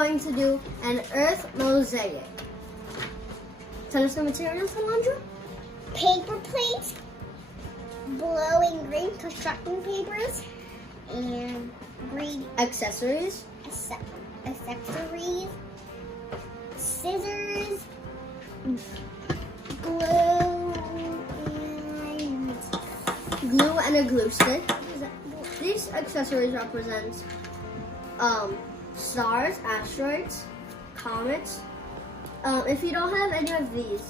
going to do an earth mosaic. Tell us the materials, Alondra. Paper plates, blue and green construction papers, and green Accessories. accessories, scissors, glue, And a glue stick. These accessories represent stars, asteroids, comets. If you don't have any of these,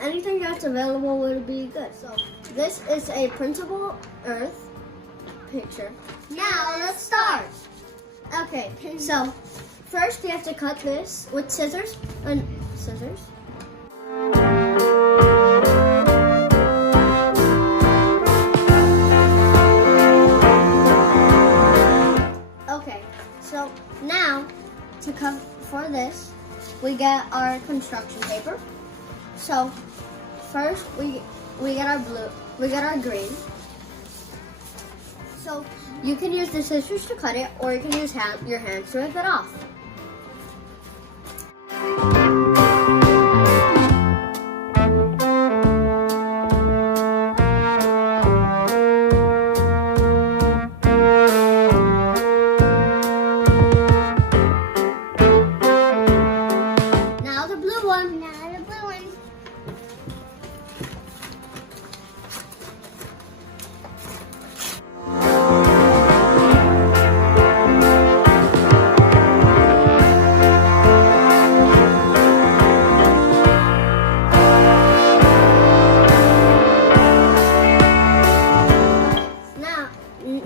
anything that's available would be good. So this is a printable Earth picture. Now let's start. Okay, so first you have to cut this with scissors and scissors. Okay, so now to cut for this, we get our construction paper. So first we get our blue, we get our green. So you can use the scissors to cut it, or you can use your hands to rip it off. Now the blue one.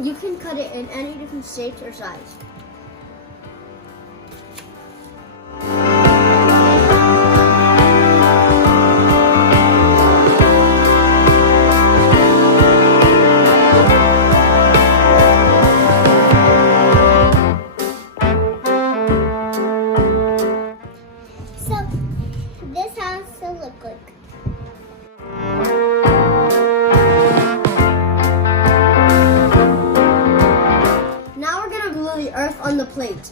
You can cut it in any different shapes or size. So this has to look like. The earth on the plate.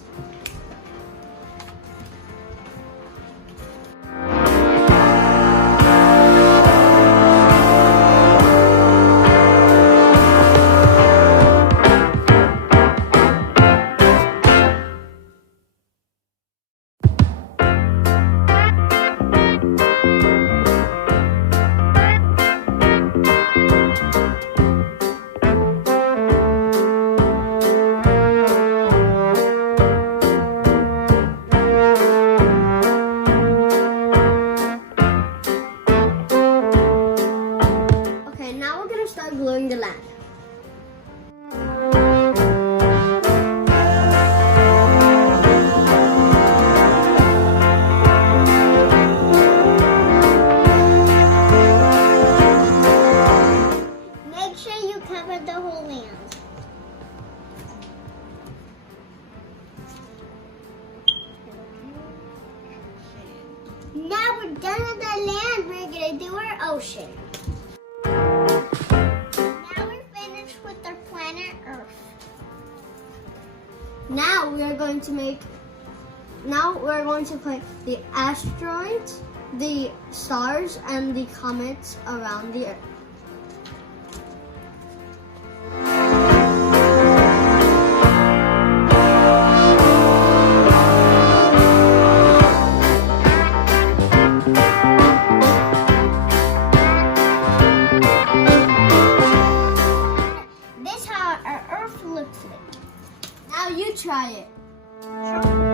Start gluing the land. Make sure you cover the whole land. Now we're done with the land. We're gonna do our ocean. Now we're going to put the asteroids, the stars, and the comets around the Earth. This is how our Earth looks like. Now you try it. Sure.